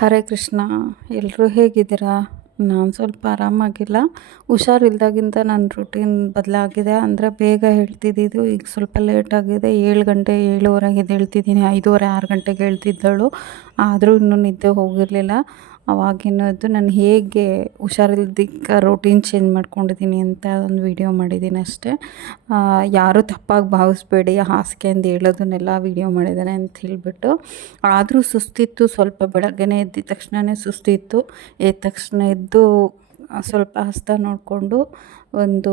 ಹರೇ ಕೃಷ್ಣ ಎಲ್ಲರೂ ಹೇಗಿದ್ದೀರಾ? ನಾನು ಸ್ವಲ್ಪ ಆರಾಮಾಗಿಲ್ಲ. ಹುಷಾರಿಲ್ದಾಗಿಂದ ನನ್ನ ರೂಟೀನ್ ಬದಲಾಗಿದೆ. ಅಂದರೆ ಬೇಗ ಹೇಳ್ತಿದ್ದಿದ್ದು ಈಗ ಸ್ವಲ್ಪ ಲೇಟಾಗಿದೆ ಏಳು ಗಂಟೆ ಏಳುವರೆಗೆ ಎದ್ದೇಳ್ತಿದ್ದೀನಿ. ಐದೂವರೆ, ಆರು ಗಂಟೆಗೆ ಹೇಳ್ತಿದ್ದಳು ಆದರೂ ಇನ್ನೂ ನಿದ್ದೆ ಹೋಗಿರಲಿಲ್ಲ. ಅವಾಗಿನದ್ದು ನಾನು ಹೇಗೆ ಹುಷಾರಿಲ್ದಿಕ್ಕ ರೂಟೀನ್ ಚೇಂಜ್ ಮಾಡ್ಕೊಂಡಿದ್ದೀನಿ ಅಂತ ಒಂದು ವಿಡಿಯೋ ಮಾಡಿದ್ದೀನಿ ಅಷ್ಟೇ. ಯಾರೂ ತಪ್ಪಾಗಿ ಭಾವಿಸ್ಬೇಡಿ ಹಾಸಿಗೆಯಿಂದ ಹೇಳೋದನ್ನೆಲ್ಲ ವಿಡಿಯೋ ಮಾಡಿದ್ದಾನೆ ಅಂತ ಹೇಳಿಬಿಟ್ಟು, ಆದರೂ ಸುಸ್ತಿತ್ತು, ಸ್ವಲ್ಪ ಬೆಳಗ್ಗೆನೇ ಎದ್ದಿದ ತಕ್ಷಣವೇ ಸುಸ್ತಿತ್ತು. ಎದ್ದ ತಕ್ಷಣ ಎದ್ದು ಸ್ವಲ್ಪ ಹಸ್ತ ನೋಡಿಕೊಂಡು, ಒಂದು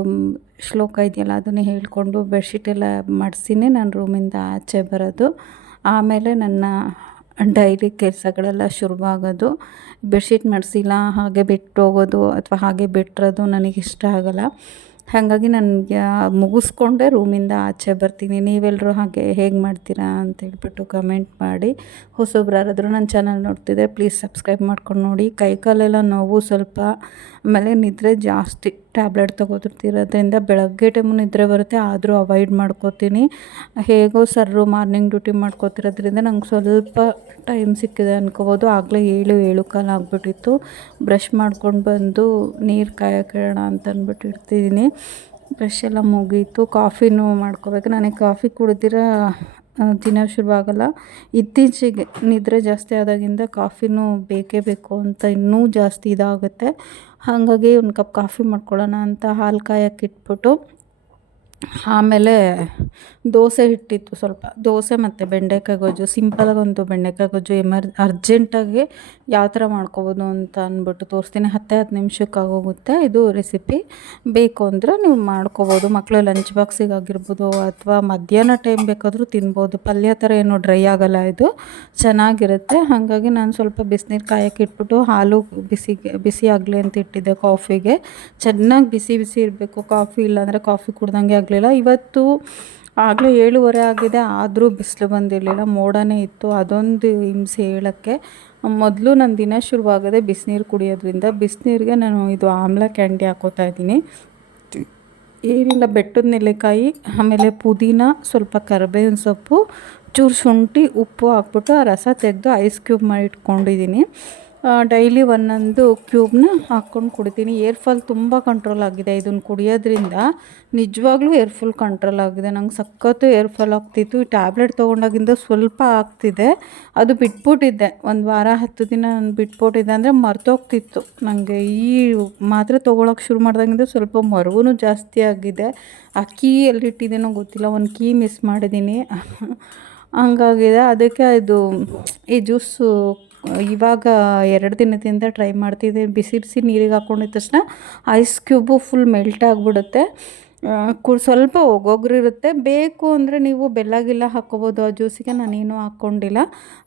ಶ್ಲೋಕ ಇದೆಯಲ್ಲ, ಅದನ್ನೇ ಹೇಳಿಕೊಂಡು ಬೆಡ್ಶೀಟೆಲ್ಲ ಮಾಡಿಸಿನೇ. ನಾನು ರೂಮಿಂದ ಆಚೆ ಬರೋದು. ಆಮೇಲೆ ನನ್ನ ಡೈಲಿ ಕೆಲಸಗಳೆಲ್ಲ ಶುರುವಾಗೋದು. ಬೆಡ್ಶೀಟ್ ಮಡಿಸಿಲ್ಲ, ಹಾಗೆ ಬಿಟ್ಟು ಹೋಗೋದು ಅಥವಾ ಹಾಗೆ ಬಿಟ್ಟಿರೋದು ನನಗೆ ಇಷ್ಟ ಆಗೋಲ್ಲ. ಹಾಗಾಗಿ ನನಗೆ ಮುಗಿಸ್ಕೊಂಡೆ ರೂಮಿಂದ ಆಚೆ ಬರ್ತೀನಿ. ನೀವೆಲ್ಲರೂ ಹಾಗೆ ಹೇಗೆ ಮಾಡ್ತೀರಾ ಅಂತ ಹೇಳ್ಬಿಟ್ಟು ಕಮೆಂಟ್ ಮಾಡಿ. ಹೊಸಬ್ರು ಯಾರಾದರೂ ನನ್ನ ಚಾನಲ್ ನೋಡ್ತಿದ್ದೆ ಪ್ಲೀಸ್ ಸಬ್ಸ್ಕ್ರೈಬ್ ಮಾಡ್ಕೊಂಡು ನೋಡಿ. ಕೈಕಾಲೆಲ್ಲ ನೋವು ಸ್ವಲ್ಪ, ಆಮೇಲೆ ನಿದ್ರೆ ಜಾಸ್ತಿ. ಟ್ಯಾಬ್ಲೆಟ್ ತೊಗೋತಿರೋದ್ರಿಂದ ಬೆಳಗ್ಗೆ ಟೈಮು ನಿದ್ರೆ ಬರುತ್ತೆ, ಆದರೂ ಅವಾಯ್ಡ್ ಮಾಡ್ಕೋತೀನಿ. ಹೇಗೋ ಸರ್ರು ಮಾರ್ನಿಂಗ್ ಡ್ಯೂಟಿ ಮಾಡ್ಕೋತಿರೋದ್ರಿಂದ ನಂಗೆ ಸ್ವಲ್ಪ ಟೈಮ್ ಸಿಕ್ಕಿದೆ ಅನ್ಕೋಬೋದು. ಆಗಲೇ ಏಳು ಏಳು ಕಾಲ ಆಗಿಬಿಟ್ಟಿತ್ತು. ಬ್ರಷ್ ಮಾಡ್ಕೊಂಡು ಬಂದು ನೀರು ಕಾಯಕ್ಕಿಡೋಣ ಅಂತ ಅಂದ್ಬಿಟ್ಟು ಇಡ್ತಿದ್ದೀನಿ ಬ್ರಷ್ ಎಲ್ಲ ಮುಗೀತು. ಕಾಫಿನೂ ಮಾಡ್ಕೋಬೇಕು. ನನಗೆ ಕಾಫಿ ಕುಡಿದಿರೋ ದಿನ ಶುರುವಾಗಲ್ಲ. ಇತ್ತೀಚೆಗೆ ನಿದ್ರೆ ಜಾಸ್ತಿ ಆದಾಗಿಂದ ಕಾಫಿನೂ ಬೇಕೇ ಬೇಕು ಅಂತ ಇನ್ನೂ ಜಾಸ್ತಿ ಇದಾಗುತ್ತೆ. ಹಾಗಾಗಿ ಒಂದು ಕಪ್ ಕಾಫಿ ಮಾಡ್ಕೊಳ್ಳೋಣ ಅಂತ ಹಾಲು ಕಾಯಕ್ಕೆ ಇಟ್ಬಿಟ್ಟು ಆಮೇಲೆ ದೋಸೆ ಹಿಟ್ಟಿತ್ತು ಸ್ವಲ್ಪ. ದೋಸೆ ಮತ್ತು ಬೆಂಡೆಕಾಯಿ ಗೊಜ್ಜು ಸಿಂಪಲಾಗಿ ಒಂದು ಬೆಂಡೆಕಾಯಿ ಗೊಜ್ಜು ಎಮರ್ ಅರ್ಜೆಂಟಾಗಿ ಯಾವ ಥರ ಮಾಡ್ಕೋಬೋದು ಅಂತ ಅಂದ್ಬಿಟ್ಟು ತೋರಿಸ್ತೀನಿ. ಹತ್ತೇ ಹತ್ತು ನಿಮಿಷಕ್ಕಾಗೋಗುತ್ತೆ ಇದು ರೆಸಿಪಿ. ಬೇಕು ಅಂದರೆ ನೀವು ಮಾಡ್ಕೊಬೋದು. ಮಕ್ಕಳು ಲಂಚ್ ಬಾಕ್ಸಿಗೆ ಆಗಿರ್ಬೋದು ಅಥವಾ ಮಧ್ಯಾಹ್ನ ಟೈಮ್ ಬೇಕಾದರೂ ತಿನ್ಬೋದು. ಪಲ್ಯ ಥರ ಏನು ಡ್ರೈ ಆಗೋಲ್ಲ ಇದು. ಚೆನ್ನಾಗಿರುತ್ತೆ. ಹಾಗಾಗಿ ನಾನು ಸ್ವಲ್ಪ ಬಿಸಿನೀರು ಕಾಯಕ್ಕೆ ಇಟ್ಬಿಟ್ಟು ಹಾಲು ಬಿಸಿಗೆ, ಬಿಸಿ ಆಗಲಿ ಅಂತ ಇಟ್ಟಿದ್ದೆ ಕಾಫಿಗೆ ಚೆನ್ನಾಗಿ ಬಿಸಿ ಬಿಸಿ ಇರಬೇಕು. ಕಾಫಿ ಇಲ್ಲಾಂದರೆ ಕಾಫಿ ಕುಡ್ದಂಗೆ ಆಗಲಿಲ್ಲ. ಇವತ್ತು ಆಗಲೇ ಏಳುವರೆ ಆಗಿದೆ. ಆದರೂ ಬಿಸಿಲು ಬಂದಿರಲಿಲ್ಲ. ಮೋಡನೇ ಇತ್ತು. ಅದೊಂದು ಹಿಂಸೆ ಹೇಳೋಕ್ಕೆ. ಮೊದಲು ನನ್ನ ದಿನ ಶುರುವಾಗದೆ ಬಿಸಿನೀರು ಕುಡಿಯೋದ್ರಿಂದ ಬಿಸಿನೀರಿಗೆ ನಾನು ಇದು ಆಮ್ಲ ಕ್ಯಾಂಡಿ ಹಾಕೋತಾ ಇದ್ದೀನಿ. ಏನಿಲ್ಲ, ಬೆಟ್ಟದ ನೆಲ್ಲಿಕಾಯಿ, ಆಮೇಲೆ ಪುದೀನ, ಸ್ವಲ್ಪ ಕರಿಬೇವಿನ ಸೊಪ್ಪು, ಚೂರು ಶುಂಠಿ, ಉಪ್ಪು ಹಾಕ್ಬಿಟ್ಟು ಆ ರಸ ತೆಗೆದು ಐಸ್ ಕ್ಯೂಬ್ ಮಾಡಿ ಇಟ್ಕೊಂಡಿದ್ದೀನಿ. ಡೈಲಿ ಒಂದೊಂದು ಕ್ಯೂಬ್ನ ಹಾಕ್ಕೊಂಡು ಕುಡಿತೀನಿ. ಏರ್ ಫಾಲ್ ತುಂಬ ಕಂಟ್ರೋಲ್ ಆಗಿದೆ ಇದನ್ನು ಕುಡಿಯೋದ್ರಿಂದ. ನಿಜವಾಗ್ಲೂ ಏರ್ ಫುಲ್ ಕಂಟ್ರೋಲ್ ಆಗಿದೆ. ನಂಗೆ ಸಖತ್ತು ಏರ್ ಫಾಲ್ ಆಗ್ತಿತ್ತು. ಈ ಟ್ಯಾಬ್ಲೆಟ್ ತೊಗೊಂಡಾಗಿಂದ ಸ್ವಲ್ಪ ಆಗ್ತಿದೆ. ಅದು ಬಿಟ್ಬಿಟ್ಟಿದ್ದೆ. ಒಂದು ವಾರ, ಹತ್ತು ದಿನ ನಾನು ಬಿಟ್ಬಿಟ್ಟಿದ್ದೆ ಅಂದರೆ ಮರ್ತೋಗ್ತಿತ್ತು. ನನಗೆ ಈ ಮಾತ್ರೆ ತೊಗೊಳಕ್ಕೆ ಶುರು ಮಾಡಿದಾಗಿಂದ ಸ್ವಲ್ಪ ಮರವೂ ಜಾಸ್ತಿ ಆಗಿದೆ. ಆ ಕೀ ಎಲ್ಲಿಟ್ಟಿದ್ದೇನೋ ಗೊತ್ತಿಲ್ಲ. ಒಂದು ಕೀ ಮಿಸ್ ಮಾಡಿದ್ದೀನಿ ಹಂಗಾಗಿದೆ. ಅದಕ್ಕೆ ಇದು, ಈ ಜ್ಯೂಸು ಇವಾಗ ಎರಡು ದಿನದಿಂದ ಟ್ರೈ ಮಾಡ್ತಿದ್ದೀನಿ ಬಿಸಿ ಬಿಸಿ ನೀರಿಗೆ ಹಾಕೊಂಡಿದ ತಕ್ಷಣ ಐಸ್ ಕ್ಯೂಬು ಫುಲ್ ಮೆಲ್ಟ್ ಆಗಿಬಿಡುತ್ತೆ. ಕು, ಸ್ವಲ್ಪ ಒಗ್ಗೊಗ್ರಿರುತ್ತೆ ಬೇಕು ಅಂದರೆ ನೀವು ಬೆಲ್ಲ ಗಿಲ್ಲ ಹಾಕ್ಕೋಬೋದು. ಆ ಜ್ಯೂಸಿಗೆ ನಾನೇನು ಹಾಕ್ಕೊಂಡಿಲ್ಲ.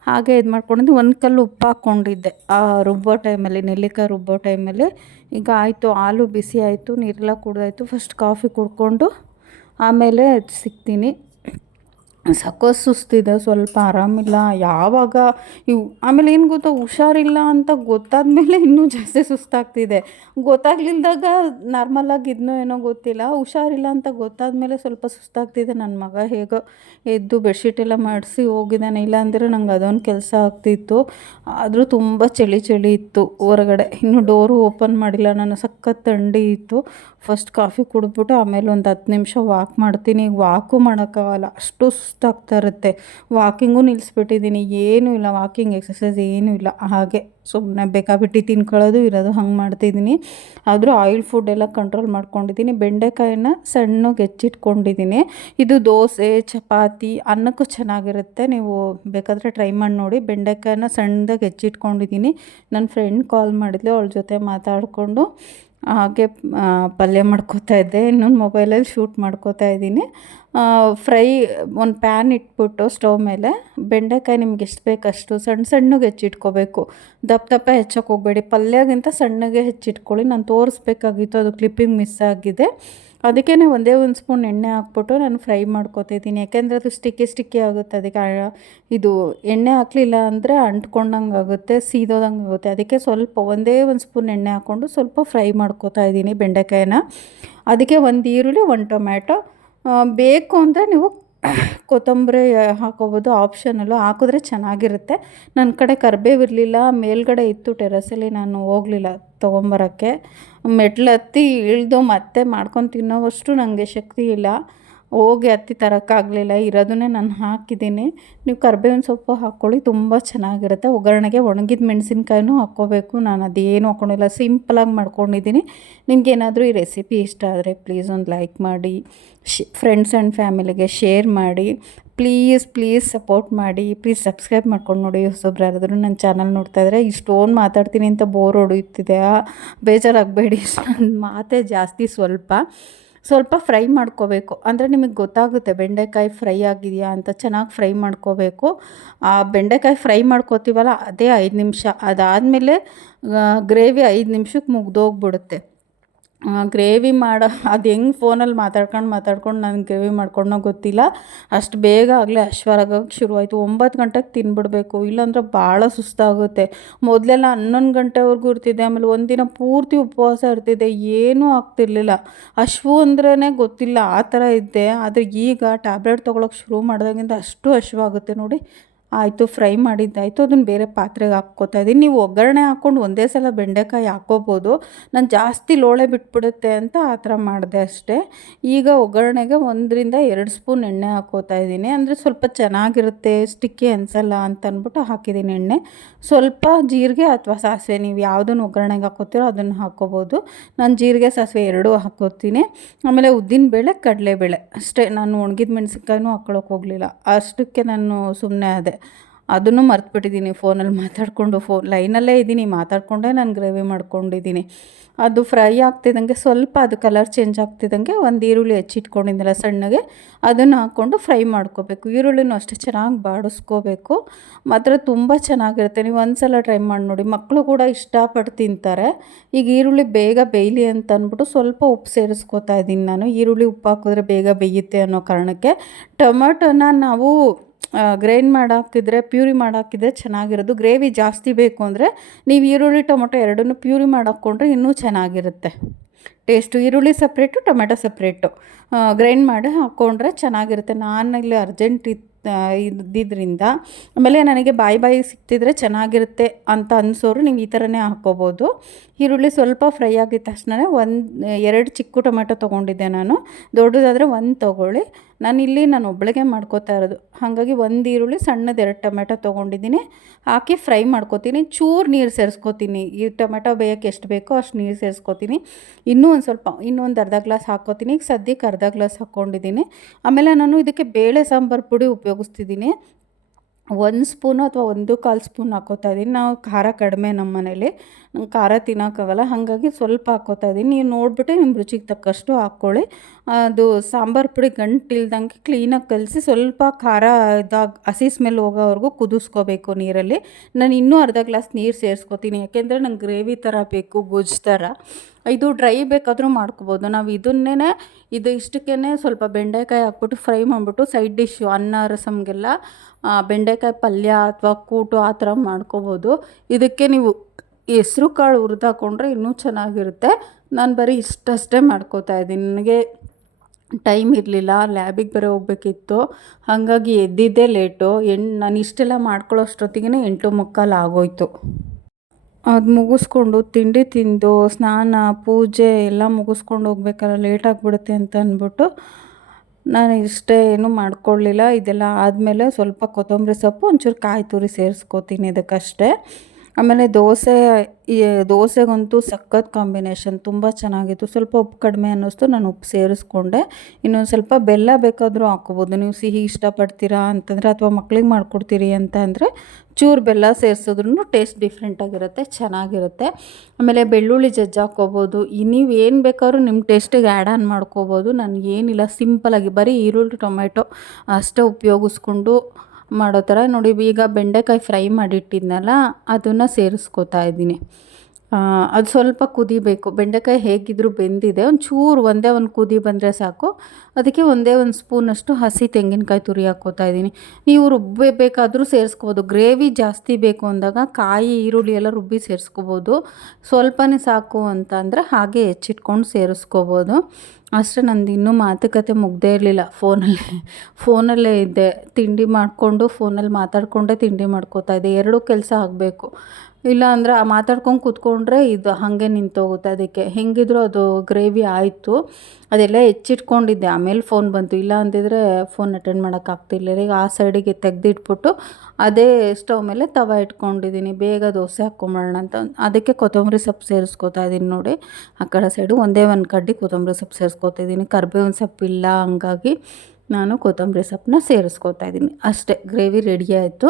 ಹಾಗೆ ಇದು ಮಾಡ್ಕೊಂಡಿದ್ದು. ಒಂದು ಕಲ್ಲು ಉಪ್ಪು ಹಾಕ್ಕೊಂಡಿದ್ದೆ. ಆ, ರುಬ್ಬೋ ಟೈಮಲ್ಲಿ, ನೆಲ್ಲಿಕಾಯಿ ರುಬ್ಬೋ ಟೈಮಲ್ಲಿ. ಈಗ ಆಯಿತು, ಹಾಲು ಬಿಸಿ ಆಯಿತು, ನೀರೆಲ್ಲ ಕುಡ್ದಾಯಿತು. ಫಸ್ಟ್ ಕಾಫಿ ಕುಡ್ಕೊಂಡು ಆಮೇಲೆ ಸಿಗ್ತೀನಿ. ಸಖತ್ ಸುಸ್ತಿದೆ, ಸ್ವಲ್ಪ ಆರಾಮಿಲ್ಲ, ಯಾವಾಗ ಇವು ಆಮೇಲೆ ಏನು ಗೊತ್ತಾ, ಹುಷಾರಿಲ್ಲ ಅಂತ ಗೊತ್ತಾದ ಮೇಲೆ ಇನ್ನೂ ಜಾಸ್ತಿ ಸುಸ್ತಾಗ್ತಿದೆ. ಗೊತ್ತಾಗ್ಲಿಲ್ದಾಗ ನಾರ್ಮಲಾಗಿ ಇದನ್ನೋ ಏನೋ ಗೊತ್ತಿಲ್ಲ, ಹುಷಾರಿಲ್ಲ ಅಂತ ಗೊತ್ತಾದ ಮೇಲೆ ಸ್ವಲ್ಪ ಸುಸ್ತಾಗ್ತಿದೆ ನನ್ನ ಮಗ. ಹೇಗೋ ಎದ್ದು ಬೆಡ್ಶೀಟೆಲ್ಲ ಮಾಡಿಸಿ ಹೋಗಿದ್ದಾನೆ, ಇಲ್ಲಾಂದರೆ ನಂಗೆ ಅದೊಂದು ಕೆಲಸ ಆಗ್ತಿತ್ತು. ಆದರೂ ತುಂಬ ಚಳಿ ಚಳಿ ಇತ್ತು ಹೊರಗಡೆ. ಇನ್ನೂ ಡೋರು ಓಪನ್ ಮಾಡಿಲ್ಲ, ನಾನು ಸಖತ್ ಥಂಡಿ ಇತ್ತು. ಫಸ್ಟ್ ಕಾಫಿ ಕುಡಿದ್ಬಿಟ್ಟು ಆಮೇಲೆ ಒಂದು ಹತ್ತು ನಿಮಿಷ ವಾಕ್ ಮಾಡ್ತೀನಿ. ವಾಕು ಮಾಡೋಕ್ಕಾಗಲ್ಲ. ಅಷ್ಟು ಸುಸ್ತಾಗ್ತಾ ಇರುತ್ತೆ. ವಾಕಿಂಗು ನಿಲ್ಲಿಸ್ಬಿಟ್ಟಿದ್ದೀನಿ ಏನೂ ಇಲ್ಲ. ವಾಕಿಂಗ್ ಎಕ್ಸಸೈಸ್ ಏನೂ ಇಲ್ಲ. ಹಾಗೆ ಸುಮ್ಮನೆ ಬೇಕಾಬಿಟ್ಟು ತಿನ್ಕೊಳ್ಳೋದು, ಇರೋದು ಹಂಗೆ ಮಾಡ್ತಿದ್ದೀನಿ ಆದರೂ ಆಯಿಲ್ ಫುಡ್ ಎಲ್ಲ ಕಂಟ್ರೋಲ್ ಮಾಡ್ಕೊಂಡಿದ್ದೀನಿ ಬೆಂಡೆಕಾಯನ್ನ ಸಣ್ಣಗೆ ಹೆಚ್ಚಿಟ್ಕೊಂಡಿದ್ದೀನಿ ಇದು ದೋಸೆ, ಚಪಾತಿ, ಅನ್ನಕ್ಕೂ ಚೆನ್ನಾಗಿರುತ್ತೆ. ನೀವು ಬೇಕಾದರೆ ಟ್ರೈ ಮಾಡಿ ನೋಡಿ. ಬೆಂಡೆಕಾಯಿನ ಸಣ್ಣದಾಗಿ ಹೆಚ್ಚಿಟ್ಕೊಂಡಿದ್ದೀನಿ ನನ್ನ ಫ್ರೆಂಡ್ ಕಾಲ್ ಮಾಡಿದ್ಲು. ಅವಳ ಜೊತೆ ಮಾತಾಡಿಕೊಂಡು ಹಾಗೆ ಪಲ್ಯ ಮಾಡ್ಕೋತಾ ಇದ್ದೆ. ಇನ್ನೊಂದು ಮೊಬೈಲಲ್ಲಿ ಶೂಟ್ ಮಾಡ್ಕೋತಾ ಇದ್ದೀನಿ. ಫ್ರೈ ಒಂದು ಪ್ಯಾನ್ ಇಟ್ಬಿಟ್ಟು ಸ್ಟವ್ ಮೇಲೆ. ಬೆಂಡೆಕಾಯಿ ನಿಮ್ಗೆ ಎಷ್ಟು ಬೇಕು ಅಷ್ಟು ಸಣ್ಣ ಸಣ್ಣಗೆ ಹೆಚ್ಚಿಟ್ಕೋಬೇಕು. ದಪ್ಪ ದಪ್ಪ ಹೆಚ್ಚೋಕೆ ಹೋಗಬೇಡಿ. ಪಲ್ಯಗಿಂತ ಸಣ್ಣಗೆ ಹೆಚ್ಚಿಟ್ಕೊಳ್ಳಿ. ನಾನು ತೋರಿಸ್ಬೇಕಾಗಿತ್ತು. ಅದು ಕ್ಲಿಪ್ಪಿಂಗ್ ಮಿಸ್ ಆಗಿದೆ. ಅದಕ್ಕೇ ಒಂದೇ ಒಂದು ಸ್ಪೂನ್ ಎಣ್ಣೆ ಹಾಕ್ಬಿಟ್ಟು ನಾನು ಫ್ರೈ ಮಾಡ್ಕೋತಿದ್ದೀನಿ ಯಾಕೆಂದರೆ ಅದು ಸ್ಟಿಕ್ಕಿ ಸ್ಟಿಕ್ಕಿ ಆಗುತ್ತೆ. ಅದಕ್ಕೆ ಇದು ಎಣ್ಣೆ ಹಾಕಲಿಲ್ಲ ಅಂದರೆ ಅಂಟ್ಕೊಂಡಂಗೆ ಆಗುತ್ತೆ, ಸೀದೋದಂಗೆ ಆಗುತ್ತೆ. ಅದಕ್ಕೆ ಸ್ವಲ್ಪ ಒಂದೇ ಒಂದು ಸ್ಪೂನ್ ಎಣ್ಣೆ ಹಾಕ್ಕೊಂಡು ಸ್ವಲ್ಪ ಫ್ರೈ ಮಾಡ್ಕೋತಾ ಇದ್ದೀನಿ ಬೆಂಡೆಕಾಯಿನ. ಅದಕ್ಕೆ ಒಂದು ಈರುಳ್ಳಿ, ಒಂದು ಟೊಮ್ಯಾಟೊ. ಬೇಕು ಅಂದರೆ ನೀವು ಕೊತ್ತಂಬರಿ ಹಾಕೋಬೋದು. ಆಪ್ಷನಲ್ಲು ಹಾಕಿದ್ರೆ ಚೆನ್ನಾಗಿರುತ್ತೆ. ನನ್ನ ಕಡೆ ಕರ್ಬೇವು ಇರಲಿಲ್ಲ ಮೇಲ್ಗಡೆ ಇತ್ತು ಟೆರಸಲ್ಲಿ ನಾನು ಹೋಗಲಿಲ್ಲ ತೊಗೊಂಬರೋಕ್ಕೆ. ಮೆಟ್ಲು ಹತ್ತಿ ಇಳಿದು ಮತ್ತೆ ಮಾಡ್ಕೊಂಡು ತಿನ್ನೋವಷ್ಟು ನನಗೆ ಶಕ್ತಿ ಇಲ್ಲ. ಹೋಗಿ ಹತ್ತಿ ತರೋಕ್ಕಾಗಲಿಲ್ಲ, ಇರೋದನ್ನೇ ನಾನು ಹಾಕಿದ್ದೀನಿ. ನೀವು ಕರ್ಬೇವಿನ ಸೊಪ್ಪು ಹಾಕ್ಕೊಳ್ಳಿ, ತುಂಬ ಚೆನ್ನಾಗಿರುತ್ತೆ. ಒಗ್ಗರಣೆಗೆ ಒಣಗಿದ ಮೆಣಸಿನ್ಕಾಯಿನೂ ಹಾಕ್ಕೋಬೇಕು. ನಾನು ಅದೇನು ಹಾಕ್ಕೊಂಡಿಲ್ಲ ಸಿಂಪಲಾಗಿ ಮಾಡ್ಕೊಂಡಿದ್ದೀನಿ. ನಿಮಗೇನಾದರೂ ಈ ರೆಸಿಪಿ ಇಷ್ಟ ಆದರೆ ಪ್ಲೀಸ್ ಒಂದು ಲೈಕ್ ಮಾಡಿ, ಶ್ ಫ್ರೆಂಡ್ಸ್ ಆ್ಯಂಡ್ ಫ್ಯಾಮಿಲಿಗೆ ಶೇರ್ ಮಾಡಿ ಪ್ಲೀಸ್ ಪ್ಲೀಸ್ ಸಪೋರ್ಟ್ ಮಾಡಿ ಪ್ಲೀಸ್ ಸಬ್ಸ್ಕ್ರೈಬ್ ಮಾಡ್ಕೊಂಡು ನೋಡಿ. ಹೊಸೊಬ್ರು ಯಾರಾದರೂ ನನ್ನ ಚಾನಲ್ ನೋಡ್ತಾ ಇದ್ದರೆ ಇಷ್ಟೊಂದು ಮಾತಾಡ್ತೀನಿ ಅಂತ ಬೋರ್ ಹೊಡೆಯುತ್ತಿದೆ. ಬೇಜಾರಾಗಬೇಡಿ ನನ್ನ ಮಾತೇ ಜಾಸ್ತಿ ಸ್ವಲ್ಪ. ಸ್ವಲ್ಪ ಫ್ರೈ ಮಾಡ್ಕೋಬೇಕು. ಅಂದರೆ ನಿಮಗೆ ಗೊತ್ತಾಗುತ್ತೆ ಬೆಂಡೆಕಾಯಿ ಫ್ರೈ ಆಗಿದೆಯಾ ಅಂತ ಚೆನ್ನಾಗಿ ಫ್ರೈ ಮಾಡ್ಕೋಬೇಕು. ಆ ಬೆಂಡೆಕಾಯಿ ಫ್ರೈ ಮಾಡ್ಕೋತೀವಲ್ಲ, ಅದೇ ಐದು ನಿಮಿಷ. ಅದಾದಮೇಲೆ ಗ್ರೇವಿ ಐದು ನಿಮಿಷಕ್ಕೆ ಮುಗ್ದೋಗ್ಬಿಡುತ್ತೆ. ಗ್ರೇವಿ ಮಾಡೋ, ಅದು ಹೆಂಗೆ ಫೋನಲ್ಲಿ ಮಾತಾಡ್ಕೊಂಡು ಮಾತಾಡ್ಕೊಂಡು ನಾನು ಗ್ರೇವಿ ಮಾಡ್ಕೊಂಡೋ ಗೊತ್ತಿಲ್ಲ. ಅಷ್ಟು ಬೇಗ ಆಗಲೇ ಹಶ್ವಾರಾಗಕ್ಕೆ ಶುರುವಾಯಿತು. ಒಂಬತ್ತು ಗಂಟೆಗೆ ತಿನ್ಬಿಡ್ಬೇಕು. ಇಲ್ಲಾಂದ್ರೆ ಭಾಳ ಸುಸ್ತಾಗುತ್ತೆ. ಮೊದಲೆಲ್ಲ ಹನ್ನೊಂದು ಗಂಟೆವರೆಗೂ ಇರ್ತಿದ್ದೆ. ಆಮೇಲೆ ಒಂದಿನ ಪೂರ್ತಿ ಉಪವಾಸ ಇರ್ತಿದ್ದೆ. ಏನೂ ಆಗ್ತಿರ್ಲಿಲ್ಲ. ಅಶ್ವು ಅಂದ್ರೇ ಗೊತ್ತಿಲ್ಲ. ಆ ಥರ ಇದ್ದೆ. ಆದರೆ ಈಗ ಟ್ಯಾಬ್ಲೆಟ್ ತೊಗೊಳಕ್ಕೆ ಶುರು ಮಾಡಿದಾಗಿಂದ ಅಷ್ಟು ಹಶ್ವಾಗುತ್ತೆ ನೋಡಿ. ಆಯಿತು, ಫ್ರೈ ಮಾಡಿದ್ದಾಯಿತು, ಅದನ್ನು ಬೇರೆ ಪಾತ್ರೆಗೆ ಹಾಕ್ಕೋತಾ ಇದ್ದೀನಿ. ನೀವು ಒಗ್ಗರಣೆ ಹಾಕ್ಕೊಂಡು ಒಂದೇ ಸಲ ಬೆಂಡೆಕಾಯಿ ಹಾಕ್ಕೋಬೋದು. ನಾನು ಜಾಸ್ತಿ ಲೋಳೆ ಬಿಟ್ಬಿಡುತ್ತೆ ಅಂತ ಆ ಥರ ಮಾಡಿದೆ ಅಷ್ಟೇ. ಈಗ ಒಗ್ಗರಣೆಗೆ ಒಂದರಿಂದ ಎರಡು ಸ್ಪೂನ್ ಎಣ್ಣೆ ಹಾಕ್ಕೋತಾ ಇದ್ದೀನಿ. ಅಂದರೆ ಸ್ವಲ್ಪ ಚೆನ್ನಾಗಿರುತ್ತೆ ಸ್ಟಿಕ್ಕಿ ಅನಿಸಲ್ಲ ಅಂತ ಅಂದ್ಬಿಟ್ಟು ಹಾಕಿದ್ದೀನಿ ಎಣ್ಣೆ. ಸ್ವಲ್ಪ ಜೀರಿಗೆ ಅಥವಾ ಸಾಸಿವೆ, ನೀವು ಯಾವುದನ್ನು ಒಗ್ಗರಣೆಗೆ ಹಾಕೋತೀರೋ ಅದನ್ನು ಹಾಕ್ಕೋಬೋದು. ನಾನು ಜೀರಿಗೆ, ಸಾಸಿವೆ ಎರಡೂ ಹಾಕೋತೀನಿ ಆಮೇಲೆ ಉದ್ದಿನಬೇಳೆ ಕಡಲೆಬೇಳೆ. ಅಷ್ಟೇ, ನಾನು ಒಣಗಿದ ಮೆಣಸಿನ್ಕಾಯಿನೂ ಹಾಕ್ಕೊಳಕ್ಕೆ ಹೋಗಲಿಲ್ಲ. ಅಷ್ಟಕ್ಕೆ ನಾನು ಸುಮ್ಮನೆ ಅದೇ ಅದನ್ನು ಮರ್ತುಬಿಟ್ಟಿದ್ದೀನಿ. ಫೋನಲ್ಲಿ ಮಾತಾಡಿಕೊಂಡು ಫೋನ್ ಲೈನಲ್ಲೇ ಇದ್ದೀನಿ. ಮಾತಾಡಿಕೊಂಡೇ ನಾನು ಗ್ರೇವಿ ಮಾಡ್ಕೊಂಡಿದ್ದೀನಿ. ಅದು ಫ್ರೈ ಆಗ್ತಿದ್ದಂಗೆ ಸ್ವಲ್ಪ ಅದು ಕಲರ್ ಚೇಂಜ್ ಆಗ್ತಿದ್ದಂಗೆ ಒಂದು ಈರುಳ್ಳಿ ಹೆಚ್ಚಿಟ್ಕೊಂಡಿದ್ದೆಲ್ಲ ಸಣ್ಣಗೆ, ಅದನ್ನು ಹಾಕ್ಕೊಂಡು ಫ್ರೈ ಮಾಡ್ಕೋಬೇಕು. ಈರುಳ್ಳಿನೂ ಅಷ್ಟೇ ಚೆನ್ನಾಗಿ ಬಾಡಿಸ್ಕೋಬೇಕು. ಮಾತ್ರ ತುಂಬ ಚೆನ್ನಾಗಿರುತ್ತೆ. ನೀವು ಒಂದು ಸಲ ಟ್ರೈ ಮಾಡಿ ನೋಡಿ. ಮಕ್ಕಳು ಕೂಡ ಇಷ್ಟಪಟ್ಟು ತಿಂತಾರೆ. ಈಗ ಈರುಳ್ಳಿ ಬೇಗ ಬೇಯಲಿ ಅಂತ ಅಂದ್ಬಿಟ್ಟು ಸ್ವಲ್ಪ ಉಪ್ಪು ಸೇರಿಸ್ಕೋತಾ ಇದ್ದೀನಿ ನಾನು. ಈರುಳ್ಳಿ ಉಪ್ಪು ಹಾಕಿದ್ರೆ ಬೇಗ ಬೇಯುತ್ತೆ ಅನ್ನೋ ಕಾರಣಕ್ಕೆ. ಟೊಮೆಟೊನ ನಾವು ಗ್ರೈಂಡ್ ಮಾಡಾಕಿದ್ರೆ ಪ್ಯೂರಿ ಮಾಡಾಕಿದ್ರೆ ಚೆನ್ನಾಗಿರೋದು. ಗ್ರೇವಿ ಜಾಸ್ತಿ ಬೇಕು ಅಂದರೆ ನೀವು ಈರುಳ್ಳಿ, ಟೊಮೊಟೊ ಎರಡನ್ನು ಪ್ಯೂರಿ ಮಾಡಾಕ್ಕೊಂಡ್ರೆ ಇನ್ನೂ ಚೆನ್ನಾಗಿರುತ್ತೆ. ಟೇಸ್ಟು ಈರುಳ್ಳಿ ಸಪ್ರೇಟು, ಟೊಮೆಟೊ ಸಪ್ರೇಟು. ಗ್ರೈಂಡ್ ಮಾಡಿ ಹಾಕ್ಕೊಂಡ್ರೆ ಚೆನ್ನಾಗಿರುತ್ತೆ. ನಾನು ಇಲ್ಲಿ ಅರ್ಜೆಂಟ್ ಇದ್ದಿದ್ದರಿಂದ ಆಮೇಲೆ ನನಗೆ ಬಾಯಿ ಬಾಯಿ ಸಿಕ್ತಿದ್ರೆ ಚೆನ್ನಾಗಿರುತ್ತೆ ಅಂತ ಅನಿಸೋರು ನೀವು ಈ ಥರನೇ ಹಾಕ್ಕೋಬೋದು. ಈರುಳ್ಳಿ ಸ್ವಲ್ಪ ಫ್ರೈ ಆಗಿದ ತಕ್ಷಣ ಒಂದು, ಎರಡು ಚಿಕ್ಕ ಟೊಮೆಟೊ ತೊಗೊಂಡಿದ್ದೆ ನಾನು. ದೊಡ್ಡದಾದರೆ ಒಂದು ತೊಗೊಳ್ಳಿ. ನಾನಿಲ್ಲಿ ನಾನು ಒಬ್ಬಳಿಗೆ ಮಾಡ್ಕೋತಾ ಇರೋದು. ಹಾಗಾಗಿ ಒಂದು ಈರುಳ್ಳಿ ಸಣ್ಣದು ಎರಡು ಟೊಮೆಟೊ ತೊಗೊಂಡಿದ್ದೀನಿ. ಹಾಕಿ ಫ್ರೈ ಮಾಡ್ಕೋತೀನಿ. ಚೂರು ನೀರು ಸೇರಿಸ್ಕೋತೀನಿ. ಈ ಟೊಮೆಟೊ ಬೇಯೋಕ್ಕೆ ಎಷ್ಟು ಬೇಕೋ ಅಷ್ಟು ನೀರು ಸೇರಿಸ್ಕೋತೀನಿ. ಇನ್ನೂ ಒಂದು ಸ್ವಲ್ಪ, ಇನ್ನೂ ಒಂದು ಅರ್ಧ ಗ್ಲಾಸ್ ಹಾಕ್ಕೋತೀನಿ. ಈಗ ಸದ್ಯಕ್ಕೆ ಅರ್ಧ ಗ್ಲಾಸ್ ಹಾಕ್ಕೊಂಡಿದ್ದೀನಿ. ಆಮೇಲೆ ನಾನು ಇದಕ್ಕೆ ಬೇಳೆ ಸಾಂಬಾರು ಪುಡಿ ಉಪಯೋಗಿಸ್ತಿದ್ದೀನಿ. ಒಂದು ಸ್ಪೂನು ಅಥವಾ ಒಂದು ಕಾಲು ಸ್ಪೂನ್ ಹಾಕೋತಾ ಇದ್ದೀನಿ. ನಾವು ಖಾರ ಕಡಿಮೆ ನಮ್ಮ ಮನೇಲಿ. ನಂಗೆ ಖಾರ ತಿನ್ನೋಕ್ಕಾಗಲ್ಲ. ಹಾಗಾಗಿ ಸ್ವಲ್ಪ ಹಾಕೋತಾ ಇದ್ದೀನಿ. ನೀವು ನೋಡಿಬಿಟ್ಟು ನಿಮ್ಮ ರುಚಿಗೆ ತಕ್ಕಷ್ಟು ಹಾಕ್ಕೊಳ್ಳಿ. ಅದು ಸಾಂಬಾರು ಪುಡಿ ಗಂಟಿಲ್ದಂಗೆ ಕ್ಲೀನಾಗಿ ಕಲಸಿ ಸ್ವಲ್ಪ ಖಾರ ಇದಾಗ, ಹಸಿ ಸ್ಮೆಲ್ ಹೋಗೋವರೆಗೂ ಕುದಿಸ್ಕೋಬೇಕು ನೀರಲ್ಲಿ. ನಾನು ಇನ್ನೂ ಅರ್ಧ ಗ್ಲಾಸ್ ನೀರು ಸೇರಿಸ್ಕೋತೀನಿ, ಯಾಕೆಂದರೆ ನಂಗೆ ಗ್ರೇವಿ ಥರ ಬೇಕು, ಗೊಜ್ಜು ಥರ ಇದು ಡ್ರೈ ಬೇಕಾದರೂ ಮಾಡ್ಕೋಬೋದು. ನಾವು ಇದನ್ನೇ ಇದು ಇಷ್ಟಕ್ಕೇ ಸ್ವಲ್ಪ ಬೆಂಡೆಕಾಯಿ ಹಾಕ್ಬಿಟ್ಟು ಫ್ರೈ ಮಾಡಿಬಿಟ್ಟು ಸೈಡ್ ಡಿಶ್ಶು ಅನ್ನ, ರಸಮ್ಗೆಲ್ಲ ಬೆಂಡೆಕಾಯಿ ಪಲ್ಯ ಅಥವಾ ಕೂಟು ಆ ಥರ ಮಾಡ್ಕೋಬೋದು. ಇದಕ್ಕೆ ನೀವು ಹೆಸ್ರು ಕಾಳು ಹುರಿದಾಕೊಂಡ್ರೆ ಇನ್ನೂ ಚೆನ್ನಾಗಿರುತ್ತೆ. ನಾನು ಬರೀ ಇಷ್ಟಷ್ಟೇ ಮಾಡ್ಕೋತಾ ಇದ್ದೀನಿ. ನನಗೆ ಟೈಮ್ ಇರಲಿಲ್ಲ, ಲ್ಯಾಬಿಗೆ ಬೇರೆ ಹೋಗ್ಬೇಕಿತ್ತು. ಹಾಗಾಗಿ ಎದ್ದಿದ್ದೇ ಲೇಟು. ಎಂಟು ನಾನು ಇಷ್ಟೆಲ್ಲ ಮಾಡ್ಕೊಳ್ಳೋ ಅಷ್ಟೊತ್ತಿಗೆ ಎಂಟು ಮುಕ್ಕಾಲು ಆಗೋಯ್ತು. ಅದು ಮುಗಿಸ್ಕೊಂಡು ತಿಂಡಿ ತಿಂದು, ಸ್ನಾನ, ಪೂಜೆ ಎಲ್ಲ ಮುಗಿಸ್ಕೊಂಡು ಹೋಗ್ಬೇಕಲ್ಲ, ಲೇಟ್ ಆಗಿಬಿಡುತ್ತೆ ಅಂತ ಅಂದ್ಬಿಟ್ಟು ನಾನು ಇಷ್ಟೇ ಏನೂ ಮಾಡ್ಕೊಳ್ಳಿಲ್ಲ. ಇದೆಲ್ಲ ಆದಮೇಲೆ ಸ್ವಲ್ಪ ಕೊತ್ತಂಬರಿ ಸೊಪ್ಪು, ಒಂಚೂರು ಕಾಯಿ ತುರಿ ಸೇರಿಸ್ಕೋತೀನಿ ಇದಕ್ಕಷ್ಟೇ. ಆಮೇಲೆ ದೋಸೆ ದೋಸೆಗಂತೂ ಸಖತ್ ಕಾಂಬಿನೇಷನ್ ತುಂಬ ಚೆನ್ನಾಗಿತ್ತು. ಸ್ವಲ್ಪ ಉಪ್ಪು ಕಡಿಮೆ ಅನ್ನಿಸ್ತು ನಾನು ಉಪ್ಪು ಸೇರಿಸ್ಕೊಂಡೆ. ಇನ್ನೊಂದು ಸ್ವಲ್ಪ ಬೆಲ್ಲ ಬೇಕಾದರೂ ಹಾಕ್ಕೋಬೋದು ನೀವು ಸಿಹಿ ಇಷ್ಟಪಡ್ತೀರಾ ಅಂತಂದರೆ ಅಥವಾ ಮಕ್ಳಿಗೆ ಮಾಡಿಕೊಡ್ತೀರಿ ಅಂತ ಅಂದರೆ ಚೂರು ಬೆಲ್ಲ ಸೇರಿಸಿದ್ರೂ ಟೇಸ್ಟ್ ಡಿಫ್ರೆಂಟಾಗಿರುತ್ತೆ ಚೆನ್ನಾಗಿರುತ್ತೆ. ಆಮೇಲೆ ಬೆಳ್ಳುಳ್ಳಿ ಜಜ್ಜ ಹಾಕ್ಕೋಬೋದು. ನೀವು ಏನು ಬೇಕಾದ್ರೂ ನಿಮ್ಮ ಟೇಸ್ಟಿಗೆ ಆ್ಯಡ್ ಆನ್ ಮಾಡ್ಕೋಬೋದು. ನನಗೇನಿಲ್ಲ ಸಿಂಪಲಾಗಿ ಬರೀ ಈರುಳ್ಳಿ ಟೊಮೆಟೊ ಅಷ್ಟೇ ಉಪಯೋಗಿಸ್ಕೊಂಡು ಮಾಡೋ ಥರ ನೋಡಿ ಈಗ ಬೆಂಡೆಕಾಯಿ ಫ್ರೈ ಮಾಡಿಟ್ಟಿದ್ನಲ್ಲ ಅದನ್ನು ಸೇರಿಸ್ಕೊತಾ ಇದ್ದೀನಿ. ಅದು ಸ್ವಲ್ಪ ಕುದಿಬೇಕು. ಬೆಂಡೆಕಾಯಿ ಹೇಗಿದ್ದರೂ ಬೆಂದಿದೆ. ಒಂದು ಚೂರು ಒಂದೇ ಒಂದು ಕುದಿ ಬಂದರೆ ಸಾಕು. ಅದಕ್ಕೆ ಒಂದೇ ಒಂದು ಸ್ಪೂನಷ್ಟು ಹಸಿ ತೆಂಗಿನಕಾಯಿ ತುರಿ ಹಾಕ್ಕೋತಾ ಇದ್ದೀನಿ. ನೀವು ರುಬ್ಬಬೇಕಾದರೂ ಸೇರಿಸ್ಕೋಬೋದು. ಗ್ರೇವಿ ಜಾಸ್ತಿ ಬೇಕು ಅಂದಾಗ ಕಾಯಿ, ಈರುಳ್ಳಿ ಎಲ್ಲ ರುಬ್ಬಿ ಸೇರಿಸ್ಕೋಬೋದು. ಸ್ವಲ್ಪನೇ ಸಾಕು ಅಂತ ಅಂದರೆ ಹಾಗೆ ಹೆಚ್ಚಿಟ್ಕೊಂಡು ಸೇರಿಸ್ಕೋಬೋದು. ಅಷ್ಟೇ, ನಂದು ಇನ್ನೂ ಮಾತುಕತೆ ಮುಗ್ದೇ ಇರಲಿಲ್ಲ. ಫೋನಲ್ಲೇ ಫೋನಲ್ಲೇ ಇದ್ದೆ. ತಿಂಡಿ ಮಾಡಿಕೊಂಡು, ಫೋನಲ್ಲಿ ಮಾತಾಡಿಕೊಂಡೇ ತಿಂಡಿ ಮಾಡ್ಕೋತಾ ಇದ್ದೆ. ಎರಡೂ ಕೆಲಸ ಆಗಬೇಕು. ಇಲ್ಲ ಅಂದರೆ ಆ ಮಾತಾಡ್ಕೊಂಡು ಕೂತ್ಕೊಂಡ್ರೆ ಇದು ಹಾಗೆ ನಿಂತೋಗುತ್ತೆ ಅದಕ್ಕೆ. ಹೆಂಗಿದ್ರು ಅದು ಗ್ರೇವಿ ಆಯಿತು. ಅದೆಲ್ಲ ಹೆಚ್ಚಿಟ್ಕೊಂಡಿದ್ದೆ ಆಮೇಲೆ ಫೋನ್ ಬಂತು. ಇಲ್ಲ ಅಂದಿದ್ರೆ ಫೋನ್ ಅಟೆಂಡ್ ಮಾಡೋಕ್ಕಾಗ್ತಿಲ್ಲ ಈಗ ಆ ಸೈಡಿಗೆ ತೆಗೆದಿಟ್ಬಿಟ್ಟು ಅದೇ ಸ್ಟವ್ ಮೇಲೆ ತವ ಇಟ್ಕೊಂಡಿದ್ದೀನಿ ಬೇಗ ದೋಸೆ ಹಾಕ್ಕೊಂಬಿಡೋಣ ಅಂತ. ಅದಕ್ಕೆ ಕೊತ್ತಂಬರಿ ಸೊಪ್ಪು ಸೇರಿಸ್ಕೊತಾ ಇದ್ದೀನಿ ನೋಡಿ. ಆ ಕಡೆ ಸೈಡು ಒಂದೇ ಒಂದು ಕಡ್ಡಿ ಕೊತ್ತಂಬರಿ ಸೊಪ್ಪು ಸೇರಿಸ್ಕೊತಿದ್ದೀನಿ ಕರ್ಬೇವಿನ ಸೊಪ್ಪು ಇಲ್ಲ ಹಂಗಾಗಿ. ನಾನು ಕೊತ್ತಂಬರಿ ಸೊಪ್ಪನ್ನ ಸೇರಿಸ್ಕೊತಾ ಇದ್ದೀನಿ. ಅಷ್ಟೇ, ಗ್ರೇವಿ ರೆಡಿ ಆಯಿತು.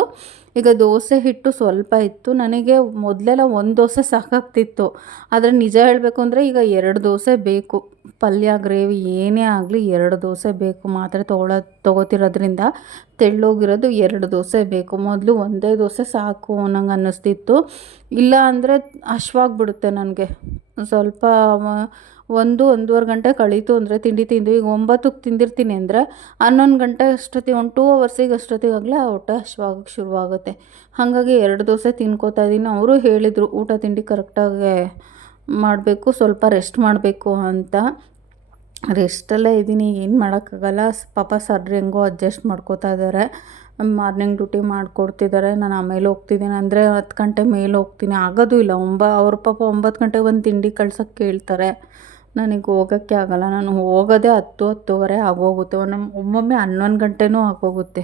ಈಗ ದೋಸೆ ಹಿಟ್ಟು ಸ್ವಲ್ಪ ಇತ್ತು. ನನಗೆ ಮೊದಲೆಲ್ಲ ಒಂದು ದೋಸೆ ಸಾಕಾಗ್ತಿತ್ತು. ಆದರೆ ನಿಜ ಹೇಳಬೇಕು ಅಂದರೆ ಈಗ ಎರಡು ದೋಸೆ ಬೇಕು. ಪಲ್ಯ, ಗ್ರೇವಿ ಏನೇ ಆಗಲಿ ಎರಡು ದೋಸೆ ಬೇಕು ಮಾತ್ರ ತೊಗೊಳ ತೊಗೋತಿರೋದ್ರಿಂದ ತೆಳ್ಳೋಗಿರೋದು ಎರಡು ದೋಸೆ ಬೇಕು. ಮೊದಲು ಒಂದೇ ದೋಸೆ ಸಾಕು ಅನ್ನಂಗೆ ಅನ್ನಿಸ್ತಿತ್ತು. ಇಲ್ಲ ಅಂದರೆ ಹಶ್ವಾಗ್ಬಿಡುತ್ತೆ ನನಗೆ. ಸ್ವಲ್ಪ ಒಂದು, ಒಂದೂವರೆ ಗಂಟೆ ಕಳೀತು ಅಂದರೆ ತಿಂಡಿ ತಿಂದು, ಈಗ ಒಂಬತ್ತಕ್ಕೆ ತಿಂದಿರ್ತೀನಿ ಅಂದರೆ ಹನ್ನೊಂದು ಗಂಟೆ ಅಷ್ಟೊತ್ತಿಗೆ, ಒಂದು ಟೂ ಅವರ್ಸಿಗೆ ಅಷ್ಟೊತ್ತಿಗಾಗಲೇ ಹೊಟ್ಟೆ ಹಶ್ವಾಗಕ್ಕೆ ಶುರುವಾಗುತ್ತೆ. ಹಾಗಾಗಿ ಎರಡು ದೋಸೆ ತಿನ್ಕೋತಾ ಇದ್ದೀನಿ ಅವರು ಹೇಳಿದರು, ಊಟ ತಿಂಡಿ ಕರೆಕ್ಟಾಗಿ ಮಾಡಬೇಕು, ಸ್ವಲ್ಪ ರೆಸ್ಟ್ ಮಾಡಬೇಕು ಅಂತ. ರೆಸ್ಟಲ್ಲೇ ಇದ್ದೀನಿ ಏನು ಮಾಡೋಕ್ಕಾಗಲ್ಲ. ಪಾಪ ಸರ್ ಹೆಂಗೋ ಅಡ್ಜಸ್ಟ್ ಮಾಡ್ಕೋತಾ ಇದ್ದಾರೆ ಮಾರ್ನಿಂಗ್ ಡ್ಯೂಟಿ ಮಾಡಿಕೊಡ್ತಿದ್ದಾರೆ ನಾನು ಆಮೇಲೆ ಹೋಗ್ತಿದ್ದೀನಿ ಅಂದರೆ ಹತ್ತು ಗಂಟೆ ಮೇಲೆ ಹೋಗ್ತೀನಿ. ಆಗೋದು ಇಲ್ಲ. ಒಂಬ, ಅವ್ರ ಪಾಪ ಒಂಬತ್ತು ಗಂಟೆಗೆ ಒಂದು ತಿಂಡಿ ಕಳ್ಸೋಕ್ಕೆ ಕೇಳ್ತಾರೆ. ನನಗೆ ಹೋಗೋಕ್ಕೆ ಆಗೋಲ್ಲ. ನಾನು ಹೋಗೋದೇ ಹತ್ತು ಹತ್ತುವರೆ ಆಗೋಗುತ್ತೆ. ಒನ್ನೊಮ್ಮೆ ಒಮ್ಮೊಮ್ಮೆ ಹನ್ನೊಂದು ಗಂಟೆನೂ ಆಗೋಗುತ್ತೆ.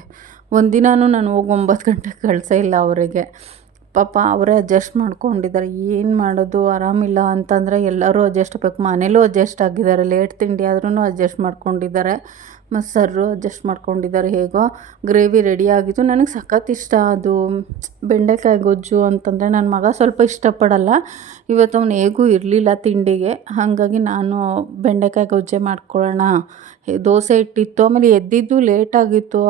ಒಂದಿನೂ ನಾನು ಹೋಗಿ ಒಂಬತ್ತು ಗಂಟೆಗೆ ಕಳಿಸೇ ಇಲ್ಲ ಅವರಿಗೆ. ಪಾಪ ಅವರೇ ಅಡ್ಜಸ್ಟ್ ಮಾಡ್ಕೊಂಡಿದ್ದಾರೆ. ಏನು ಮಾಡೋದು? ಆರಾಮಿಲ್ಲ ಅಂತಂದರೆ ಎಲ್ಲರೂ ಅಡ್ಜಸ್ಟ್ ಆಗಬೇಕು. ಮನೇಲೂ ಅಡ್ಜಸ್ಟ್ ಆಗಿದ್ದಾರೆ. ಲೇಟ್ ತಿಂಡಿ ಆದ್ರೂ ಅಡ್ಜಸ್ಟ್ ಮಾಡ್ಕೊಂಡಿದ್ದಾರೆ. ಮತ್ತು ಸರ್ರು ಅಡ್ಜಸ್ಟ್ ಮಾಡ್ಕೊಂಡಿದ್ದಾರೆ ಹೇಗೋ. ಗ್ರೇವಿ ರೆಡಿ ಆಗಿತ್ತು ನನಗೆ ಸಖತ್ ಇಷ್ಟ ಅದು. ಬೆಂಡೆಕಾಯಿ ಗೊಜ್ಜು ಅಂತಂದರೆ ನನ್ನ ಮಗ ಸ್ವಲ್ಪ ಇಷ್ಟಪಡಲ್ಲ. ಇವತ್ತು ಅವನು ಹೇಗೂ ಇರಲಿಲ್ಲ ತಿಂಡಿಗೆ. ಹಾಗಾಗಿ ನಾನು ಬೆಂಡೆಕಾಯಿ ಗೊಜ್ಜೆ ಮಾಡ್ಕೊಳ್ಳೋಣ. ದೋಸೆ ಇಟ್ಟಿತ್ತು, ಆಮೇಲೆ ಎದ್ದಿದ್ದು ಲೇಟಾಗಿತ್ತು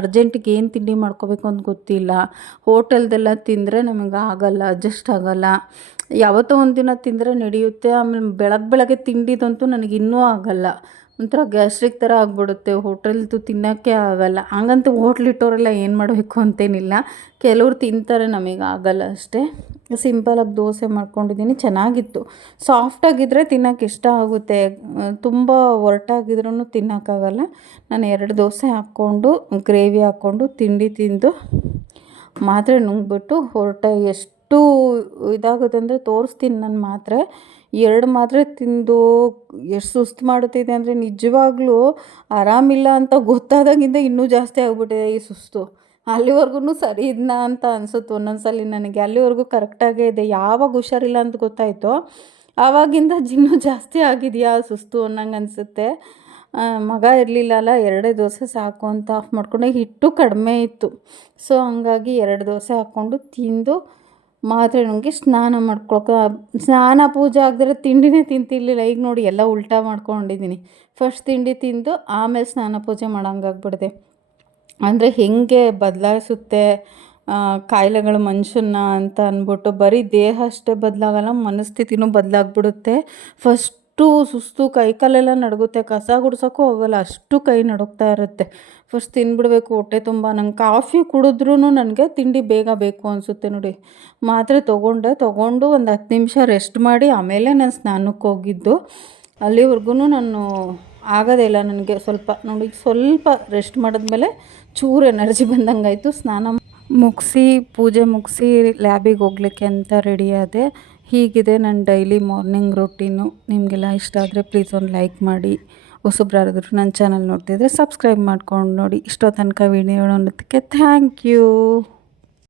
ಅರ್ಜೆಂಟಿಗೆ ಏನು ತಿಂಡಿ ಮಾಡ್ಕೋಬೇಕು ಅಂತ ಗೊತ್ತಿಲ್ಲ. ಹೋಟೆಲ್ದೆಲ್ಲ ತಿಂದರೆ ನಮಗೆ ಆಗಲ್ಲ, ಅಡ್ಜಸ್ಟ್ ಆಗಲ್ಲ. ಯಾವತ್ತೋ ಒಂದಿನ ದಿನ ತಿಂದರೆ ನಡೆಯುತ್ತೆ. ಆಮೇಲೆ ಬೆಳಗ್ಗೆ ಬೆಳಗ್ಗೆ ತಿಂಡಿದಂತೂ ನನಗೆ ಇನ್ನೂ ಆಗಲ್ಲ. ಒಂಥರ ಗ್ಯಾಸ್ಟ್ರಿಕ್ ಥರ ಆಗಿಬಿಡುತ್ತೆ. ಹೋಟೆಲ್ದು ತಿನ್ನೋಕ್ಕೆ ಆಗಲ್ಲ. ಹಂಗಂತ ಹೋಟ್ಲಿಟ್ಟವರೆಲ್ಲ ಏನು ಮಾಡಬೇಕು ಅಂತೇನಿಲ್ಲ. ಕೆಲವ್ರು ತಿಂತಾರೆ, ನಮಗೆ ಆಗಲ್ಲ ಅಷ್ಟೇ. ಸಿಂಪಲಾಗಿ ದೋಸೆ ಮಾಡ್ಕೊಂಡಿದ್ದೀನಿ, ಚೆನ್ನಾಗಿತ್ತು. ಸಾಫ್ಟಾಗಿದ್ದರೆ ತಿನ್ನೋಕೆ ಇಷ್ಟ ಆಗುತ್ತೆ. ತುಂಬ ಒರಟಾಗಿದ್ರೂ ತಿನ್ನೋಕ್ಕಾಗಲ್ಲ ನಾನು ಎರಡು ದೋಸೆ ಹಾಕ್ಕೊಂಡು, ಗ್ರೇವಿ ಹಾಕ್ಕೊಂಡು, ತಿಂಡಿ ತಿಂದು ಮಾತ್ರೆ ನುಂಗ್ಬಿಟ್ಟು ಹೊರಟೆ. ಎಷ್ಟು ಇದಾಗುತ್ತೆ ಅಂದರೆ ತೋರಿಸ್ತೀನಿ ನಾನು ಮಾತ್ರೆ. ಎರಡು ಮಾತ್ರೆ ತಿಂದು ಎಷ್ಟು ಸುಸ್ತು ಮಾಡುತ್ತಿದೆ ಅಂದರೆ ನಿಜವಾಗ್ಲೂ ಆರಾಮಿಲ್ಲ ಅಂತ ಗೊತ್ತಾದಾಗಿಂದ ಇನ್ನೂ ಜಾಸ್ತಿ ಆಗಿಬಿಟ್ಟಿದೆ ಈ ಸುಸ್ತು. ಅಲ್ಲಿವರೆಗೂ ಸರಿ ಇದನ್ನ ಅಂತ ಅನಿಸುತ್ತೆ ಒಂದೊಂದು ಸಲ ನನಗೆ. ಅಲ್ಲಿವರೆಗೂ ಕರೆಕ್ಟಾಗೇ ಇದೆ. ಯಾವಾಗ ಹುಷಾರಿಲ್ಲ ಅಂತ ಗೊತ್ತಾಯಿತೋ ಆವಾಗಿಂದ ಇನ್ನೂ ಜಾಸ್ತಿ ಆಗಿದೆಯಾ ಸುಸ್ತು ಅನ್ನಂಗೆ ಅನಿಸುತ್ತೆ. ಮಗ ಇರಲಿಲ್ಲ ಅಲ್ಲ ಎರಡೇ ದೋಸೆ ಸಾಕು ಅಂತ ಆಫ್ ಮಾಡ್ಕೊಂಡೆ. ಹಿಟ್ಟು ಕಡಿಮೆ ಇತ್ತು. ಸೊ ಹಂಗಾಗಿ ಎರಡು ದೋಸೆ ಹಾಕ್ಕೊಂಡು ತಿಂದು ಮಾತ್ರೆ ನನಗೆ ಸ್ನಾನ ಮಾಡ್ಕೊಳಕ್ಕೆ ಸ್ನಾನ ಪೂಜೆ ಆಗದ್ರೆ ತಿಂಡಿನೇ ತಿಂತಿರ್ಲಿಲ್ಲ. ಈಗ ನೋಡಿ ಎಲ್ಲ ಉಲ್ಟಾ ಮಾಡ್ಕೊಂಡಿದ್ದೀನಿ. ಫಸ್ಟ್ ತಿಂಡಿ ತಿಂದು ಆಮೇಲೆ ಸ್ನಾನ ಪೂಜೆ ಮಾಡೋಂಗಾಗ್ಬಿಡ್ದೆ. ಅಂದರೆ ಹೆಂಗೆ ಬದಲಾಯಿಸುತ್ತೆ ಕಾಯಿಲೆಗಳು ಮನುಷ್ಯನ ಅಂತ ಅಂದ್ಬಿಟ್ಟು ಬರೀ ದೇಹ ಅಷ್ಟೇ ಬದಲಾಗಲ್ಲ, ಮನಸ್ಥಿತಿನೂ ಬದಲಾಗ್ಬಿಡುತ್ತೆ. ಫಸ್ಟ್ ಅಷ್ಟು ಸುಸ್ತು, ಕೈ ಕಾಲೆಲ್ಲ ನಡುಗುತ್ತೆ, ಕಸ ಗುಡ್ಸೋಕ್ಕೂ ಹೋಗಲ್ಲ, ಅಷ್ಟು ಕೈ ನಡುಗ್ತಾ ಇರುತ್ತೆ. ಫಸ್ಟ್ ತಿಂದ್ಬಿಡ್ಬೇಕು ಹೊಟ್ಟೆ ತುಂಬ, ನಂಗೆ ಕಾಫಿ ಕುಡಿದ್ರೂ ನನಗೆ ತಿಂಡಿ ಬೇಗ ಬೇಕು ಅನಿಸುತ್ತೆ ನೋಡಿ. ಮಾತ್ರೆ ತೊಗೊಂಡೆ, ತೊಗೊಂಡು ಒಂದು ಹತ್ತು ನಿಮಿಷ ರೆಸ್ಟ್ ಮಾಡಿ ಆಮೇಲೆ ನಾನು ಸ್ನಾನಕ್ಕೆ ಹೋಗಿದ್ದು. ಅಲ್ಲಿವರೆಗೂ ನಾನು ಆಗೋದೇ ಇಲ್ಲ ನನಗೆ ಸ್ವಲ್ಪ, ನೋಡಿ ಸ್ವಲ್ಪ ರೆಸ್ಟ್ ಮಾಡಿದ್ಮೇಲೆ ಚೂರು ಎನರ್ಜಿ ಬಂದಂಗಾಯಿತು. ಸ್ನಾನ ಮುಗಿಸಿ, ಪೂಜೆ ಮುಗಿಸಿ ಲ್ಯಾಬಿಗೆ ಹೋಗ್ಲಿಕ್ಕೆ ಅಂತ ರೆಡಿ ಆದೆ. ಹೀಗಿದೆ ನನ್ನ ಡೈಲಿ ಮಾರ್ನಿಂಗ್ ರೊಟೀನು ನಿಮಗೆಲ್ಲ ಇಷ್ಟ ಆದರೆ ಪ್ಲೀಸ್ ಒಂದು ಲೈಕ್ ಮಾಡಿ. ಹೊಸಬ್ರಾದ್ರು ನನ್ನ ಚಾನಲ್ ನೋಡ್ತಿದ್ರೆ ಸಬ್ಸ್ಕ್ರೈಬ್ ಮಾಡ್ಕೊಂಡು ನೋಡಿ. ಇಷ್ಟೋ ತನಕ ವೀಡಿಯೋ ನೋಡೋದಕ್ಕೆ ಥ್ಯಾಂಕ್ ಯು